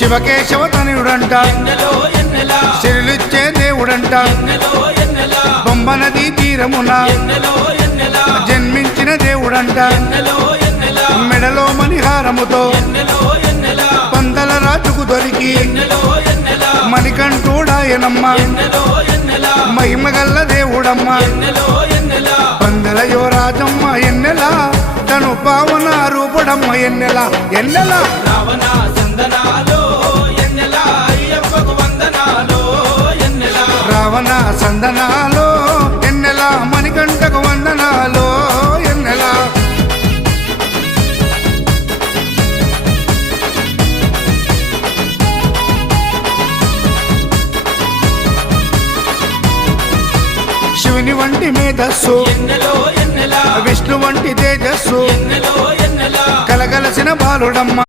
శివకేశవ తనయుడంట శిరులిచ్చే దేవుడంట బొమ్మ నదీ తీరమున జన్మించిన దేవుడంట మెడలో మణిహారముతో పందల రాజుకు దొరికి మణికంఠుడాయనమ్మ మహిమగల్ల దేవుడమ్మ పందల యువరాజమ్మ ఎన్నెల తను పావన రూపుడమ్మ ఎన్నెల ఎన్నెల రావణ సందనాలో ఎన్నెల అయ్యప్పకు వందనాలో ఎన్నెల రావణ సందనాలో ఎన్నెల మణికంఠకు వందనాలో ఎన్నెల శివుని వంటి మేధస్సు ఎన్నెలో ఎన్నెల విష్ణు వంటి తేజస్సు ఎన్నెలో ఎన్నెల కలగలసిన బాలుడమ్మ